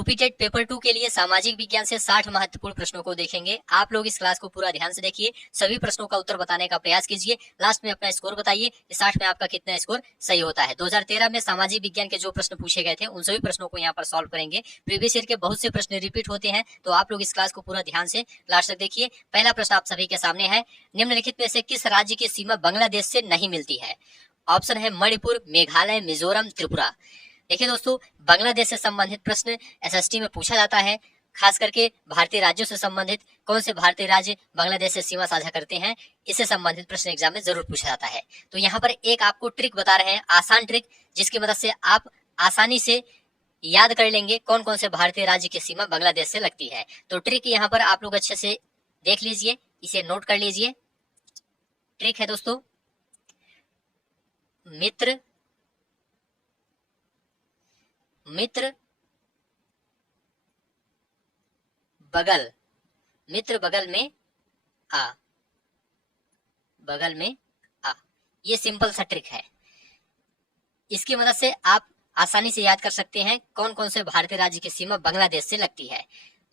UPTET paper 2 के लिए सामाजिक विज्ञान से 60 महत्वपूर्ण प्रश्नों को देखेंगे। आप लोग इस क्लास को पूरा ध्यान से देखिए, सभी प्रश्नों का उत्तर बताने का प्रयास कीजिए। लास्ट में अपना स्कोर बताइए कि 60 में आपका कितना स्कोर सही होता है। 2013 में सामाजिक विज्ञान के जो प्रश्न पूछे गए थे उन सभी प्रश्नों को यहाँ पर सॉल्व करेंगे। प्रीवियस ईयर के बहुत से प्रश्न रिपीट होते हैं, तो आप लोग इस क्लास को पूरा ध्यान से लास्ट तक देखिए। पहला प्रश्न आप सभी के सामने है, निम्नलिखित में से किस राज्य की सीमा बांग्लादेश से नहीं मिलती है? ऑप्शन है मणिपुर, मेघालय, मिजोरम, त्रिपुरा। देखिए दोस्तों, बांग्लादेश से संबंधित प्रश्न एसएसटी में पूछा जाता है, खास करके भारतीय राज्यों से संबंधित। कौन से भारतीय राज्य बांग्लादेश से सीमा साझा करते हैं, इससे संबंधित प्रश्न एग्जाम में जरूर पूछा जाता है। तो यहाँ पर एक आपको ट्रिक बता रहे हैं, आसान ट्रिक, जिसकी मदद से आप आसानी से याद कर लेंगे कौन कौन से भारतीय राज्य की सीमा बांग्लादेश से लगती है। तो ट्रिक यहाँ पर आप लोग अच्छे से देख लीजिए, इसे नोट कर लीजिए। ट्रिक है दोस्तों, मित्र मित्र बगल, मित्र बगल में आ, बगल में आ। ये सिंपल सा ट्रिक है, इसकी मदद से आप आसानी से याद कर सकते हैं कौन कौन से भारतीय राज्य की सीमा बांग्लादेश से लगती है।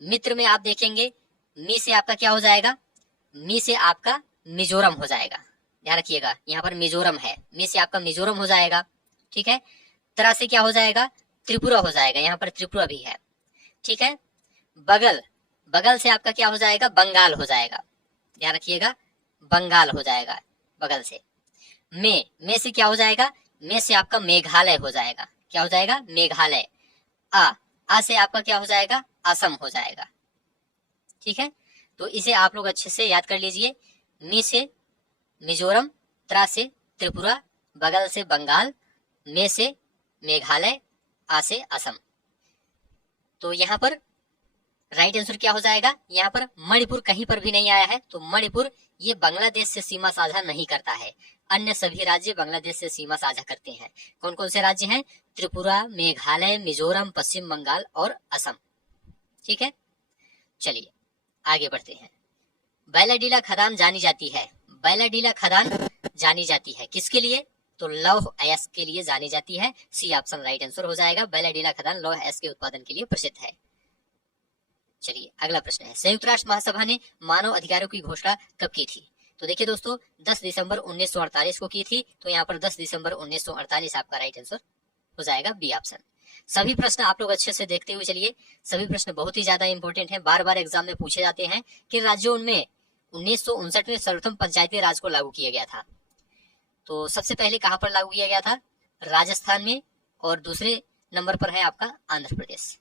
मित्र में आप देखेंगे, मी से आपका क्या हो जाएगा? मी से आपका मिजोरम हो जाएगा। ध्यान रखिएगा, यहाँ पर मिजोरम है, मी से आपका मिजोरम हो जाएगा। ठीक है। त्रा से क्या हो जाएगा? त्रिपुरा हो जाएगा, यहाँ पर त्रिपुरा भी है। ठीक है। बगल, बगल से आपका क्या हो जाएगा? बंगाल हो जाएगा। ध्यान रखिएगा, बंगाल हो जाएगा बगल से। में से क्या हो जाएगा? में से आपका मेघालय हो जाएगा। क्या हो जाएगा? मेघालय। आ से आपका क्या हो जाएगा? असम हो जाएगा। ठीक है। तो इसे आप लोग अच्छे से याद कर लीजिए। मी से मिजोरम, त्रा से त्रिपुरा, बगल से बंगाल, में से मेघालय, आ से असम। तो यहाँ पर राइट आंसर क्या हो जाएगा? यहाँ पर मणिपुर कहीं पर भी नहीं आया है, तो मणिपुर ये बांग्लादेश से सीमा साझा नहीं करता है। अन्य सभी राज्य बांग्लादेश से सीमा साझा करते हैं। कौन कौन से राज्य हैं? त्रिपुरा, मेघालय, मिजोरम, पश्चिम बंगाल और असम। ठीक है, चलिए आगे बढ़ते हैं। बैलाडीला खदान जानी जाती है, बैलाडीला खदान जानी जाती है किसके लिए? तो लौह अयस्क के लिए जानी जाती है। सी ऑप्शन राइट आंसर हो जाएगा। बैलाडीला खदान लौह अयस्क के उत्पादन के लिए प्रसिद्ध है। चलिए अगला प्रश्न है, संयुक्त राष्ट्र महासभा ने मानव अधिकारों की घोषणा कब की थी? तो देखिए दोस्तों, 10 दिसंबर 1948 को की थी। तो यहाँ पर 10 दिसंबर 1948 आपका राइट आंसर हो जाएगा, बी ऑप्शन। सभी प्रश्न आप लोग अच्छे से देखते हुए चलिए, सभी प्रश्न बहुत ही ज्यादा इंपॉर्टेंट हैं, बार बार एग्जाम में पूछे जाते हैं कि राज्यों में 1959 में सर्वप्रथम पंचायती राज को लागू किया गया था। तो सबसे पहले कहां पर लागू किया गया था? राजस्थान में, और दूसरे नंबर पर है आपका आंध्र प्रदेश।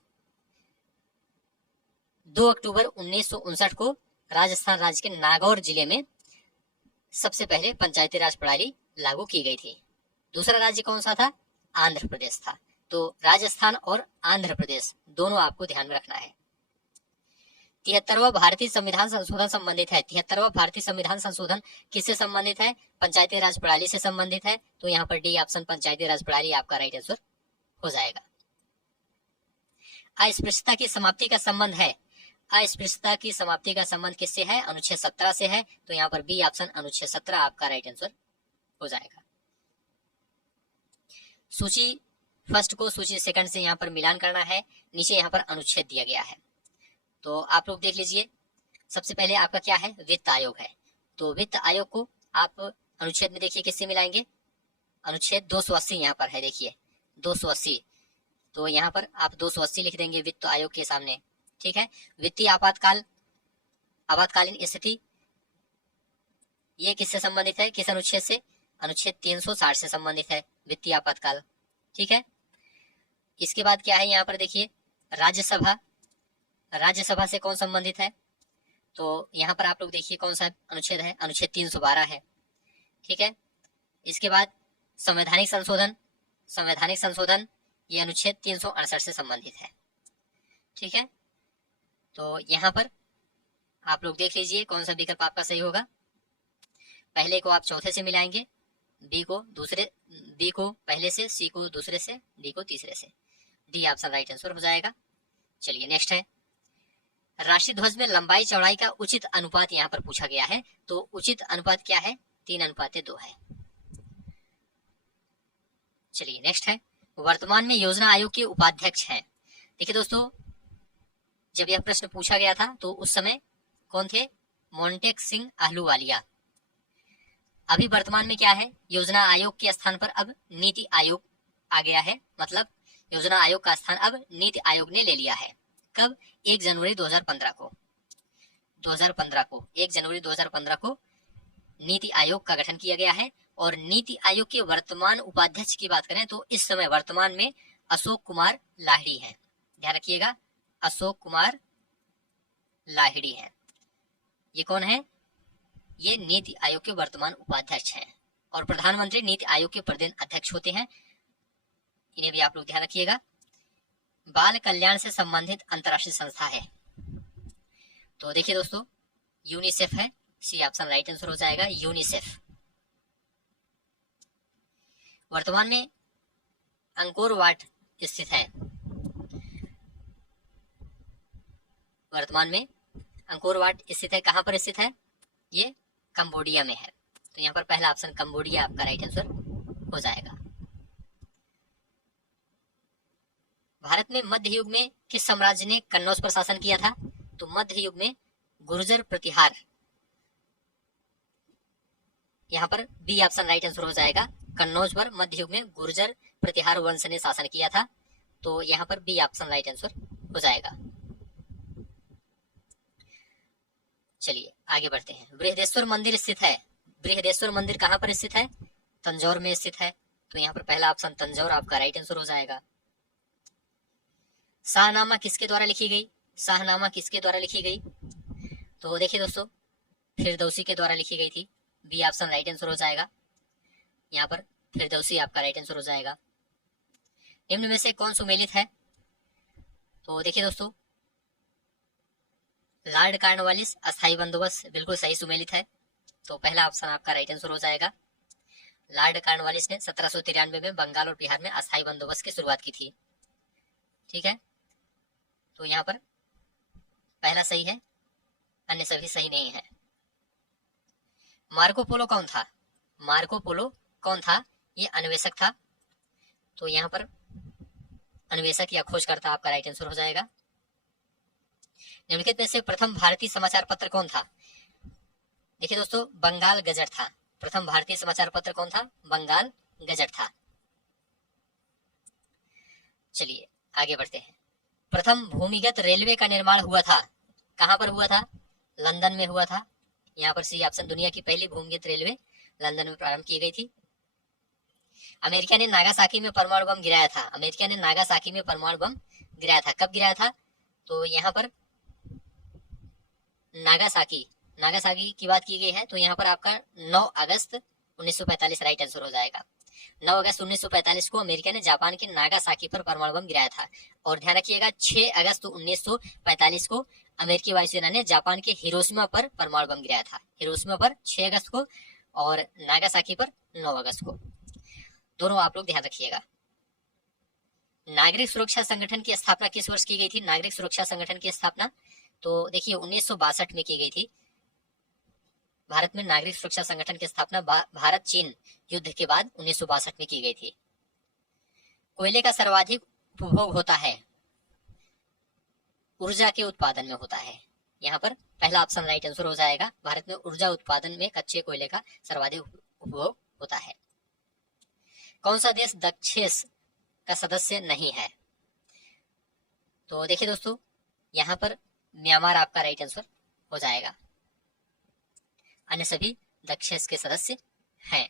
2 अक्टूबर 1959 को राजस्थान राज्य के नागौर जिले में सबसे पहले पंचायती राज प्रणाली लागू की गई थी। दूसरा राज्य कौन सा था? आंध्र प्रदेश था। तो राजस्थान और आंध्र प्रदेश दोनों आपको ध्यान में रखना है। 73वां भारतीय संविधान संशोधन संबंधित है। 73वां भारतीय संविधान संशोधन किससे संबंधित है? पंचायती राज प्रणाली से संबंधित है। तो यहाँ पर डी ऑप्शन पंचायती राज प्रणाली आपका राइट आंसर हो जाएगा। अस्पृश्यता की समाप्ति का संबंध है, अस्पृश्यता की समाप्ति का संबंध किससे है? अनुच्छेद 17 से है। तो यहाँ पर बी ऑप्शन अनुच्छेद 17 आपका राइट आंसर हो जाएगा। सूची फर्स्ट को सूची सेकंड से यहाँ पर मिलान करना है। नीचे यहाँ पर अनुच्छेद दिया गया है, तो आप लोग देख लीजिए। सबसे पहले आपका क्या है? वित्त आयोग है। तो वित्त आयोग को आप अनुच्छेद में देखिए किससे मिलाएंगे? अनुच्छेद 280 यहाँ पर है, देखिए 280। तो यहाँ पर आप 280 लिख देंगे वित्त आयोग के सामने। ठीक है। वित्तीय आपातकालीन स्थिति, ये किससे संबंधित है? किस अनुच्छेद से? अनुच्छेद 360 से संबंधित है वित्तीय आपातकाल। ठीक है। इसके बाद क्या है यहाँ पर देखिए, राज्यसभा, राज्यसभा से कौन संबंधित है? तो यहाँ पर आप लोग देखिए कौन सा अनुच्छेद है? अनुच्छेद 312 है। ठीक है। इसके बाद संवैधानिक संशोधन, संवैधानिक संशोधन ये अनुच्छेद 368 से संबंधित है। ठीक है। तो यहाँ पर आप लोग देख लीजिए कौन सा विकल्प आपका सही होगा। पहले को आप चौथे से मिलाएंगे, बी को पहले से, सी को दूसरे से, डी को तीसरे से। डी ऑप्शन राइट आंसर हो जाएगा। चलिए नेक्स्ट है, राष्ट्रीय ध्वज में लंबाई चौड़ाई का उचित अनुपात यहाँ पर पूछा गया है। तो उचित अनुपात क्या है? 3:2 है। चलिए नेक्स्ट है, वर्तमान में योजना आयोग के उपाध्यक्ष हैं। देखिए दोस्तों, जब यह प्रश्न पूछा गया था तो उस समय कौन थे? मोंटेक सिंह अहलूवालिया। अभी वर्तमान में क्या है? योजना आयोग के स्थान पर अब नीति आयोग आ गया है, मतलब योजना आयोग का स्थान अब नीति आयोग ने ले लिया है। कब? 1 जनवरी 2015 को। 1 जनवरी 2015 को नीति आयोग का गठन किया गया है। और नीति आयोग के वर्तमान उपाध्यक्ष की बात करें तो इस समय वर्तमान में अशोक कुमार लाहिड़ी हैं। ध्यान रखिएगा, अशोक कुमार लाहिड़ी हैं। ये कौन है? ये नीति आयोग के वर्तमान उपाध्यक्ष हैं। और प्रधानमंत्री नीति आयोग के प्रदेश अध्यक्ष होते हैं। इन्हें भी आप लोग ध्यान रखिएगा। बाल कल्याण से संबंधित अंतर्राष्ट्रीय संस्था है, तो देखिए दोस्तों, यूनिसेफ है। सी ऑप्शन राइट आंसर हो जाएगा, यूनिसेफ। वर्तमान में अंकोर वाट स्थित है। वर्तमान में अंकोर वाट स्थित है। कहां पर स्थित है? ये कंबोडिया में है। तो यहाँ पर पहला ऑप्शन कंबोडिया आपका राइट आंसर हो जाएगा। भारत में मध्य युग में किस साम्राज्य ने कन्नौज पर शासन किया था? तो मध्य युग में गुर्जर प्रतिहार। यहाँ पर बी ऑप्शन राइट आंसर हो जाएगा। कन्नौज पर मध्य युग में गुर्जर प्रतिहार वंश ने शासन किया था। तो यहाँ पर बी ऑप्शन राइट आंसर हो जाएगा। चलिए आगे बढ़ते हैं। बृहदेश्वर मंदिर स्थित है। बृहदेश्वर मंदिर कहाँ पर स्थित है? तंजौर में स्थित है। तो यहाँ पर पहला ऑप्शन तंजौर आपका राइट आंसर हो जाएगा। शाहनामा किसके द्वारा लिखी गई? शाहनामा किसके द्वारा लिखी गई? तो देखिए दोस्तों, फिरदौसी के द्वारा लिखी गई थी। बी ऑप्शन राइट आंसर हो जाएगा। यहाँ पर फिरदौसी आपका राइट आंसर हो जाएगा। निम्न में से कौन सुमेलित है? तो देखिए दोस्तों, लॉर्ड कॉर्नवालिस अस्थायी बंदोबस्त बिल्कुल सही सुमेलित है। तो पहला ऑप्शन आपका राइट आंसर हो जाएगा। लॉर्ड कॉर्नवालिस ने 1793 में बंगाल और बिहार में अस्थायी बंदोबस्त की शुरुआत की थी। ठीक है, तो यहाँ पर पहला सही है, अन्य सभी सही नहीं है। मार्को पोलो कौन था? मार्को पोलो कौन था? ये अन्वेषक था। तो यहाँ पर अन्वेषक या खोजकर्ता आपका राइट आंसर हो जाएगा। निम्नलिखित में से प्रथम भारतीय समाचार पत्र कौन था? देखिए दोस्तों, बंगाल गजट था। प्रथम भारतीय समाचार पत्र कौन था? बंगाल गजट था। चलिए आगे बढ़ते हैं। प्रथम भूमिगत रेलवे का निर्माण हुआ था, कहां पर हुआ था? लंदन में हुआ था। यहाँ पर सी ऑप्शन, दुनिया की पहली भूमिगत रेलवे लंदन में प्रारंभ की गई थी। अमेरिका ने नागासाकी में परमाणु बम गिराया था। अमेरिका ने नागासाकी में परमाणु बम गिराया था। कब गिराया था? तो यहाँ पर नागासाकी की बात की गई है। तो यहाँ पर आपका 9 अगस्त 1945 राइट आंसर हो जाएगा। 9 अगस्त 1945 को अमेरिका ने जापान के नागासाकी पर परमाणु बम गिराया था। और ध्यान रखिएगा, 6 अगस्त 1945 को अमेरिकी वायुसेना ने जापान के हिरोशिमा पर परमाणु बम गिराया था। हिरोशिमा पर 6 अगस्त को और नागासाकी पर 9 अगस्त को। दोनों आप लोग ध्यान रखिएगा। नागरिक सुरक्षा संगठन की स्थापना किस वर्ष की गई थी? नागरिक सुरक्षा संगठन की स्थापना तो देखिए 1962 में की गई थी। भारत में नागरिक सुरक्षा संगठन की स्थापना भारत चीन युद्ध के बाद 1962 में की गई थी। कोयले का सर्वाधिक उपभोग होता है, ऊर्जा के उत्पादन में होता है। यहाँ पर पहला ऑप्शन राइट आंसर हो जाएगा। भारत में ऊर्जा उत्पादन में कच्चे कोयले का सर्वाधिक उपभोग होता है। कौन सा देश दक्षेस का सदस्य नहीं है? तो देखिए दोस्तों, यहाँ पर म्यांमार आपका राइट आंसर हो जाएगा। अन्य सभी दक्षेस के सदस्य हैं।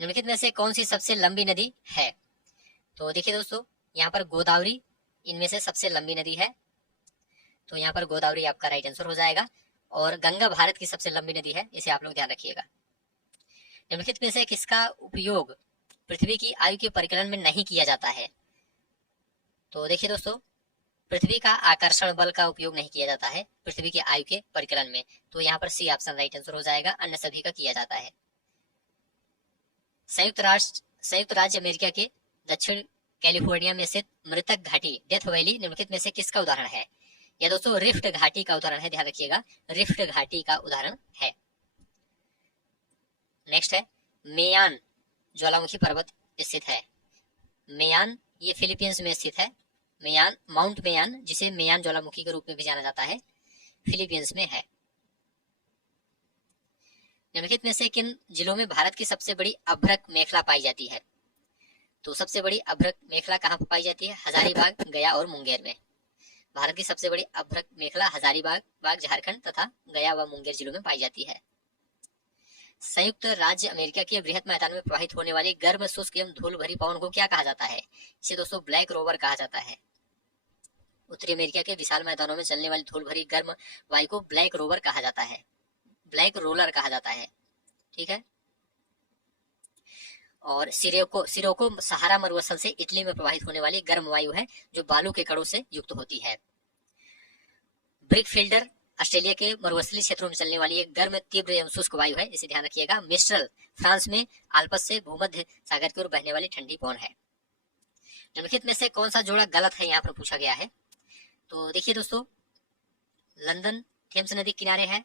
निम्नलिखित में से कौन सी सबसे लंबी नदी है? तो देखिए दोस्तों, यहाँ पर गोदावरी इनमें से सबसे लंबी नदी है। तो यहाँ पर गोदावरी आपका राइट आंसर हो जाएगा। और गंगा भारत की सबसे लंबी नदी है, इसे आप लोग ध्यान रखिएगा। निम्नलिखित में से किसका उपयोग पृथ्वी की आयु के परिकलन में नहीं किया जाता है? तो देखिए दोस्तों, पृथ्वी का आकर्षण बल का उपयोग नहीं किया जाता है पृथ्वी की आयु के परिकलन में। तो यहाँ पर सी ऑप्शन राइट आंसर हो जाएगा। अन्य सभी का किया जाता है। संयुक्त राज्य अमेरिका के दक्षिण कैलिफोर्निया में स्थित मृतक घाटी डेथ वैली निम्नलिखित में से किसका उदाहरण है? यह दोस्तों रिफ्ट घाटी का उदाहरण है। ध्यान रखिएगा, रिफ्ट घाटी का उदाहरण है। नेक्स्ट है मेयान ज्वालामुखी पर्वत स्थित है। मेयान ये फिलीपींस में स्थित है। माउंट मेयान, जिसे मेयान ज्वालामुखी के रूप में भी जाना जाता है, फिलीपींस में है। निम्नलिखित में से किन जिलों में भारत की सबसे बड़ी अभ्रक मेखला पाई जाती है? तो सबसे बड़ी अभ्रक मेखला कहाँ पाई जाती है? हजारीबाग, गया और मुंगेर में। भारत की सबसे बड़ी अभ्रक मेखला हजारीबाग झारखंड तथा गया व मुंगेर जिलों में पाई जाती है। संयुक्त राज्य अमेरिका के बृहत मैदान में प्रवाहित होने वाली गर्म शुष्क एवं धूल भरी पवन को क्या कहा जाता है? इसे दोस्तों ब्लैक रोवर कहा जाता है। उत्तरी अमेरिका के विशाल मैदानों में चलने वाली धूल भरी गर्म वायु को ब्लैक रोवर कहा जाता है, ब्लैक रोलर कहा जाता है। ठीक है। और सिरोको सहारा मरुस्थल से इटली में प्रवाहित होने वाली गर्म वायु है, जो बालू के कणों से युक्त होती है। ब्रिकफील्डर ऑस्ट्रेलिया के मरुस्थलीय क्षेत्रों में चलने वाली एक गर्म, तीव्र एवं शुष्क वायु है, इसे ध्यान रखिएगा। मिस्ट्रल फ्रांस में आल्प्स से भूमध्य सागर की ओर बहने वाली ठंडी पवन है। निम्नलिखित में से कौन सा जोड़ा गलत है, यहाँ पर पूछा गया है। तो देखिए दोस्तों, लंदन थेम्स नदी किनारे है,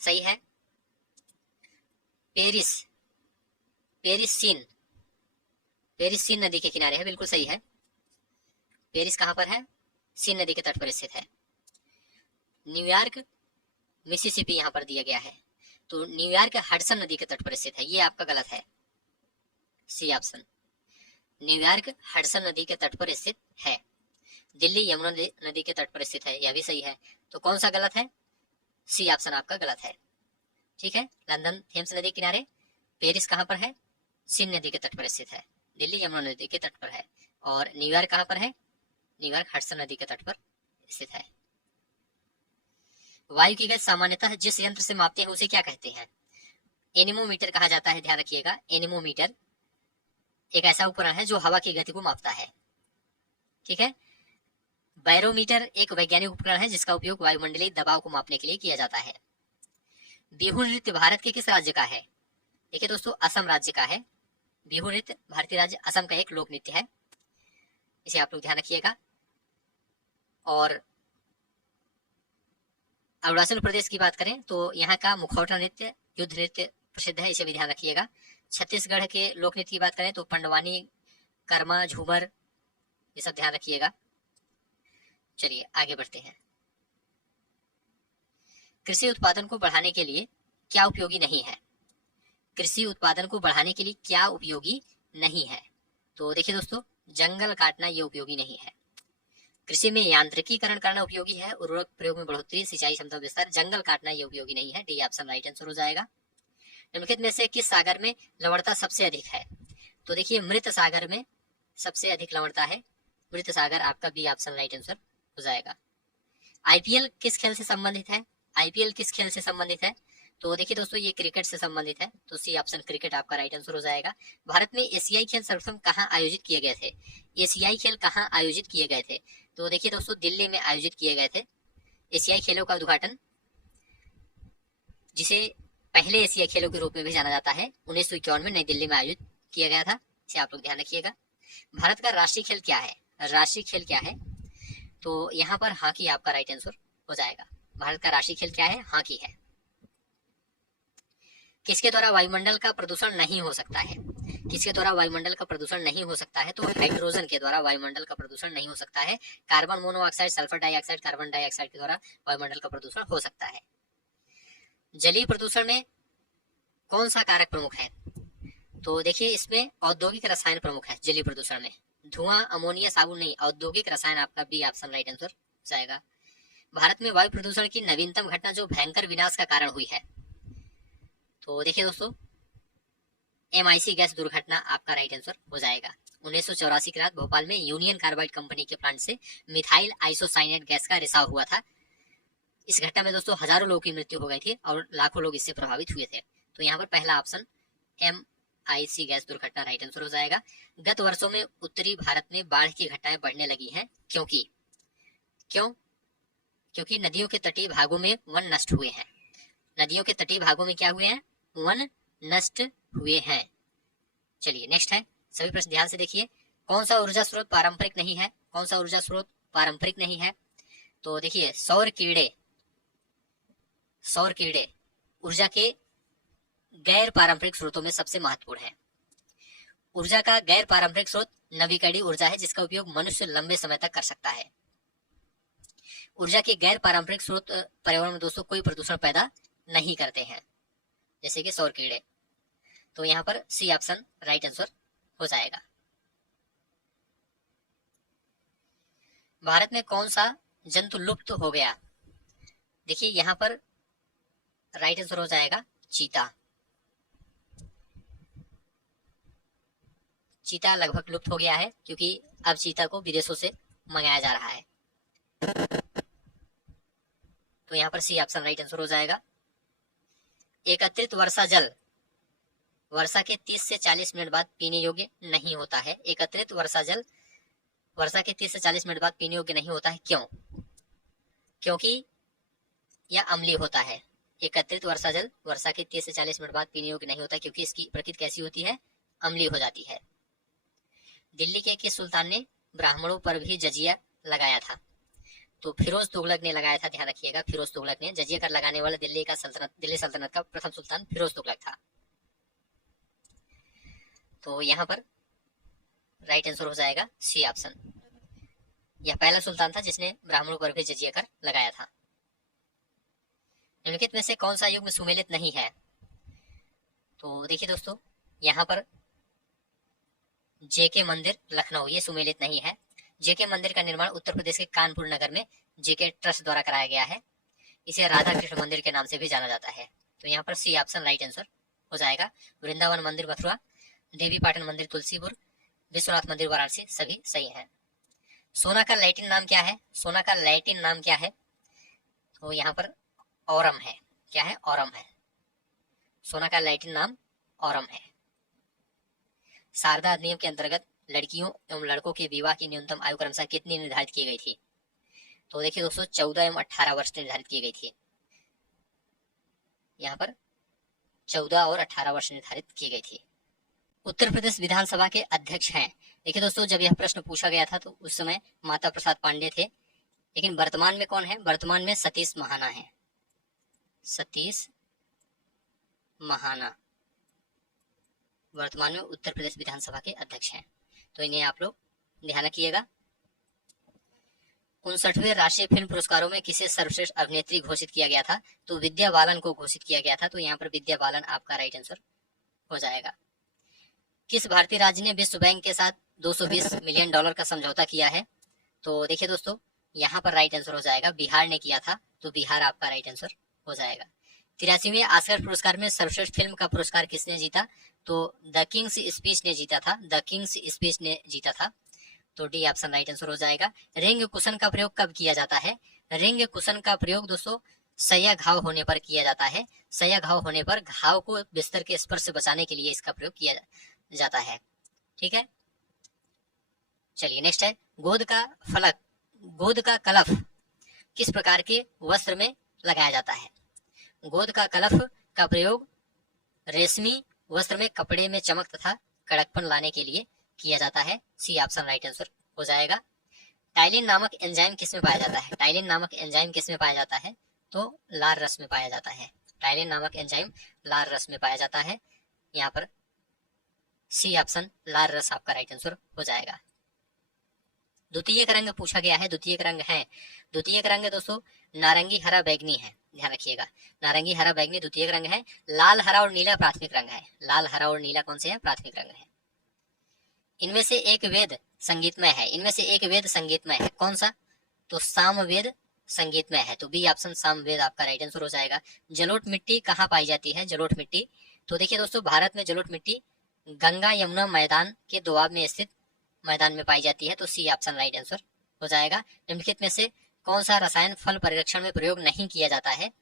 सही है। पेरिस सीन नदी के किनारे है, बिल्कुल सही है। पेरिस कहां पर है? सीन नदी के तट पर स्थित है। न्यूयॉर्क मिसिसिपी यहां पर दिया गया है, तो न्यूयॉर्क हडसन नदी के तट पर स्थित है, ये आपका गलत है, सी ऑप्शन। न्यूयॉर्क हडसन नदी के तट पर स्थित है। दिल्ली यमुना नदी के तट पर स्थित है, यह भी सही है। तो कौन सा गलत है? सी ऑप्शन आपका गलत है। ठीक है। लंदन थेम्स नदी किनारे, पेरिस कहां पर है? सीन नदी के तट पर स्थित है, दिल्ली यमुना नदी के तट पर है। और न्यूयॉर्क कहां पर है? न्यूयॉर्क हडसन नदी के तट पर स्थित है। वायु की गति सामान्यतः जिस यंत्र से मापते हैं उसे क्या कहते हैं? एनीमोमीटर कहा जाता है, ध्यान रखिएगा। एनीमोमीटर एक ऐसा उपकरण है जो हवा की गति को मापता है। ठीक है। बैरोमीटर एक वैज्ञानिक उपकरण है जिसका उपयोग वायुमंडलीय दबाव को मापने के लिए किया जाता है। बिहू नृत्य भारत के किस राज्य का है? देखिए दोस्तों, असम राज्य का है। बिहू नृत्य भारतीय राज्य असम का एक लोक नृत्य है, इसे आप लोग ध्यान रखिएगा। और अरुणाचल प्रदेश की बात करें तो यहाँ का मुखौटा नृत्य, युद्ध नृत्य प्रसिद्ध है, इसे भी ध्यान रखिएगा। छत्तीसगढ़ के लोक नृत्य की बात करें तो पंडवानी, कर्मा, झूमर, ये सब ध्यान रखिएगा। चलिए आगे बढ़ते हैं। कृषि उत्पादन को बढ़ाने के लिए क्या उपयोगी नहीं है? कृषि उत्पादन को बढ़ाने के लिए क्या उपयोगी नहीं है? तो देखिए दोस्तों, जंगल काटना ये उपयोगी नहीं है। कृषि में यांत्रिकीकरण करना उपयोगी है, उर्वरक प्रयोग में बढ़ोतरी, सिंचाई क्षमता विस्तार। जंगल काटना ये उपयोगी नहीं है, डी ऑप्शन राइट आंसर हो जाएगा। निम्नलिखित में से किस सागर में लवणता सबसे अधिक है? तो देखिए, मृत सागर में सबसे अधिक लवणता है, मृत सागर आपका बी ऑप्शन राइट आंसर हो जाएगा। आईपीएल किस खेल से संबंधित है? आईपीएल किस खेल से संबंधित है? तो देखिए दोस्तों, ये क्रिकेट से संबंधित है, तो सी ऑप्शन क्रिकेट आपका राइट आंसर हो जाएगा। भारत में एशियाई खेल सर्वप्रथम कहां आयोजित किए गए थे? एशियाई खेल कहां आयोजित किए गए थे? तो देखिए दोस्तों, दिल्ली में आयोजित किए गए थे। एशियाई खेलों का उद्घाटन, जिसे पहले एशियाई खेलों के रूप में भी जाना जाता है, 1951 में नई दिल्ली में आयोजित किया गया था, इसे आप लोग ध्यान रखिएगा। भारत का राष्ट्रीय खेल क्या है? राष्ट्रीय खेल क्या है? तो यहाँ पर हॉकी आपका राइट आंसर हो जाएगा। भारत का राष्ट्रीय खेल क्या है? हॉकी है। किसके द्वारा वायुमंडल का प्रदूषण नहीं हो सकता है? किसके द्वारा वायुमंडल का प्रदूषण नहीं हो सकता है? तो हाइड्रोजन के द्वारा वायुमंडल का प्रदूषण नहीं हो सकता है। Carbon monoxide, sulphur dioxide, carbon dioxide के द्वारा वायुमंडल का प्रदूषण हो सकता है। जलीय प्रदूषण में कौन सा कारक प्रमुख है? तो देखिए, इसमें औद्योगिक रसायन प्रमुख है। जलीय प्रदूषण में धुआं, अमोनिया, साबुन नहीं, औद्योगिक रसायन आपका बी ऑप्शन राइट आंसर जाएगा। भारत में वायु प्रदूषण की नवीनतम घटना जो भयंकर विनाश का कारण हुई है, तो देखिए दोस्तों, MIC गैस दुर्घटना आपका राइट आंसर हो जाएगा। 1984 की रात भोपाल में यूनियन कार्बाइड कंपनी के प्लांट से मिथाइल आइसोसाइनेट गैस का रिसाव हुआ था। इस घटना में दोस्तों हजारों लोगों की मृत्यु हो गई थी और लाखों लोग इससे प्रभावित हुए थे। तो यहाँ पर पहला ऑप्शन MIC गैस दुर्घटना राइट आंसर हो जाएगा। गत वर्षों में उत्तरी भारत में बाढ़ की घटनाएं बढ़ने लगी हैं, क्योंकि नदियों के तटीय भागों में वन नष्ट हुए हैं। नदियों के तटीय भागों में क्या हुए हैं? वन नष्ट हुए हैं। चलिए नेक्स्ट है, सभी प्रश्न ध्यान से देखिए। कौन सा ऊर्जा स्रोत पारंपरिक नहीं है? कौन सा ऊर्जा स्रोत पारंपरिक नहीं है? तो देखिए, सौर कीड़े ऊर्जा के गैर पारंपरिक स्रोतों में सबसे महत्वपूर्ण है। ऊर्जा का गैर पारंपरिक स्रोत नवीकरणीय ऊर्जा है जिसका उपयोग मनुष्य लंबे समय तक कर सकता है। ऊर्जा के गैर पारंपरिक स्रोत पर्यावरण में दोस्तों कोई प्रदूषण पैदा नहीं करते हैं, जैसे कि सौर कीड़े। तो यहाँ पर सी ऑप्शन राइट आंसर हो जाएगा। भारत में कौन सा जंतु लुप्त हो गया? देखिए यहाँ पर राइट आंसर हो जाएगा चीता। चीता लगभग लुप्त हो गया है क्योंकि अब चीता को विदेशों से मंगाया जा रहा है। तो यहाँ पर सी ऑप्शन राइट आंसर हो जाएगा। एकत्रित वर्षा जल वर्षा के 30 से 40 मिनट बाद पीने योग्य नहीं होता है। एकत्रित वर्षा जल वर्षा के 30 से 40 मिनट बाद पीने योग्य नहीं होता है, क्यों? क्योंकि यह अम्लीय होता है। एकत्रित वर्षा जल वर्षा के 30 से 40 मिनट बाद पीने योग्य नहीं होता क्योंकि इसकी प्रकृति कैसी होती है? अम्लीय हो जाती है। दिल्ली के किस सुल्तान ने ब्राह्मणों पर भी जजिया लगाया था? तो फिरोज तुगलक ने लगाया था, ध्यान रखिएगा। फिरोज तुगलक ने जजिया कर लगाने वाला दिल्ली सल्तनत का प्रथम सुल्तान फिरोज तुगलक था। तो यहाँ पर राइट आंसर हो जाएगा सी ऑप्शन। यह पहला सुल्तान था जिसने ब्राह्मणों पर भी जजिया कर लगाया था। निम्नलिखित में से कौन सा युग में सुमेलित नहीं है? तो देखिए दोस्तों यहाँ पर जेके मंदिर लखनऊ ये सुमेलित नहीं है। जेके मंदिर का निर्माण उत्तर प्रदेश के कानपुर नगर में जेके ट्रस्ट द्वारा कराया गया है। इसे राधा कृष्ण मंदिर के नाम से भी जाना जाता है। तो यहाँ पर सी ऑप्शन राइट आंसर हो जाएगा। वृंदावन मंदिर मथुरा, देवी पाटन मंदिर तुलसीपुर, विश्वनाथ मंदिर वाराणसी सभी सही हैं। सोना का लैटिन नाम क्या है? सोना का लैटिन नाम क्या है? तो यहाँ पर औरम है। क्या है? औरम है। सोना का लैटिन नाम औरम है। शारदा अधिनियम के अंतर्गत लड़कियों एवं लड़कों के विवाह की न्यूनतम आयु क्रमशः कितनी निर्धारित की गई थी? तो देखिए दोस्तों 14 एवं 18 वर्ष निर्धारित की गई थी। यहाँ पर 14 और 18 वर्ष निर्धारित की गई थी। उत्तर प्रदेश विधानसभा के अध्यक्ष हैं। देखिए दोस्तों जब यह प्रश्न पूछा गया था तो उस समय माता प्रसाद पांडे थे, लेकिन वर्तमान में कौन है? वर्तमान में सतीश महाना है। सतीश महाना वर्तमान में उत्तर प्रदेश विधानसभा के अध्यक्ष हैं। तो इन्हें आप लोग ध्यान रखिएगा। 59वें राष्ट्रीय फिल्म पुरस्कारों में किसे सर्वश्रेष्ठ अभिनेत्री घोषित किया गया था? तो विद्या बालन को घोषित किया गया था। तो यहाँ पर विद्या बालन आपका राइट आंसर हो जाएगा। किस भारतीय राज्य ने विश्व बैंक के साथ $220 मिलियन का समझौता किया है? तो देखिए दोस्तों यहाँ पर राइट आंसर हो जाएगा बिहार ने किया था। तो बिहार आपका राइट आंसर हो जाएगा। 83वें ऑस्कर पुरस्कार में सर्वश्रेष्ठ फिल्म का पुरस्कार किसने जीता? तो द किंग्स स्पीच ने जीता था। द किंग्स स्पीच ने जीता था। तो डी ऑप्शन राइट आंसर हो जाएगा। रिंग कुशन का प्रयोग कब किया जाता है? रिंग कुशन का प्रयोग दोस्तों सया घाव होने पर किया जाता है। सया घाव होने पर घाव को बिस्तर के स्पर्श से बचाने के लिए इसका प्रयोग किया जाता है। ठीक है, चलिए नेक्स्ट है गोद का फलक, गोद का कलफ किस प्रकार के वस्त्र में लगाया जाता है? गोद का कलफ का प्रयोग रेशमी वस्त्र में कपड़े में चमक तथा कड़कपन लाने के लिए किया जाता है। सी ऑप्शन राइट आंसर हो जाएगा। टाइलिन नामक एंजाइम किस में पाया जाता है? टाइलिन नामक एंजाइम किस में पाया जाता है? तो लाल रस में पाया जाता है। टाइलिन नामक एंजाइम लाल रस में पाया जाता है। यहाँ पर सी ऑप्शन लाल रस आपका राइट आंसर हो जाएगा। द्वितीयक रंग पूछा गया है। द्वितीयक रंग है, द्वितीयक रंग दोस्तों नारंगी हरा बैगनी है। ध्यान रखिएगा नारंगी हरा बैगनी द्वितीयक रंग है। लाल हरा और नीला प्राथमिक रंग है। लाल हरा और नीला कौन से हैं? प्राथमिक रंग है। इनमें से एक वेद संगीतमय है। इनमें से एक वेद संगीतमय है, कौन सा? तो सामवेद संगीतमय है। तो बी ऑप्शन सामवेद आपका राइट आंसर हो जाएगा। जलोढ़ मिट्टी कहाँ पाई जाती है? जलोढ़ मिट्टी तो देखिए दोस्तों भारत में जलोढ़ मिट्टी गंगा यमुना मैदान के दोआब में स्थित मैदान में पाई जाती है। तो सी ऑप्शन राइट आंसर हो जाएगा। निम्नलिखित में से कौन सा रसायन फल परिरक्षण में प्रयोग नहीं किया जाता है?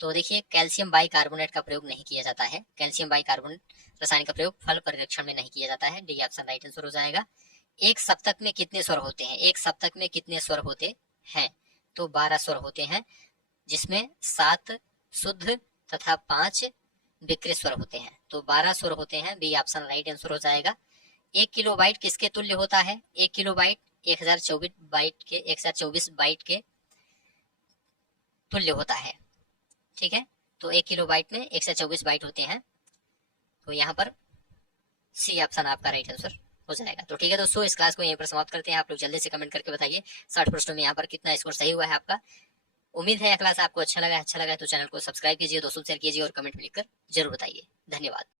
तो देखिए कैल्शियम बाइकार्बोनेट का प्रयोग नहीं किया जाता है। कैल्शियम बाइकार्बोनेट रसायन का प्रयोग फल परिरक्षण में नहीं किया जाता है। डी ऑप्शन राइट आंसर हो जाएगा। एक सप्तक में कितने स्वर होते हैं? एक सप्तक में कितने स्वर होते हैं? तो 12 स्वर होते हैं, जिसमें 7 शुद्ध तथा 5 विकृत स्वर होते हैं। तो 12 स्वर होते हैं। बी ऑप्शन राइट आंसर हो जाएगा। 1 किलोबाइट किसके तुल्य होता है? 1 किलोबाइट 1024 बाइट के तुल्य होता है। ठीक है, तो 1 किलोबाइट में 124 बाइट होते हैं। तो यहाँ पर सी ऑप्शन आपका राइट आंसर हो जाएगा। तो ठीक है दोस्तों, इस क्लास को यहीं पर समाप्त करते हैं। आप लोग जल्दी से कमेंट करके बताइए 60 प्रश्नों में यहाँ पर कितना स्कोर सही हुआ है आपका। उम्मीद है यह क्लास आपको अच्छा लगा है तो चैनल को सब्सक्राइब कीजिए, दोस्तों शेयर कीजिए और कमेंट में लिखकर जरूर बताइए। धन्यवाद।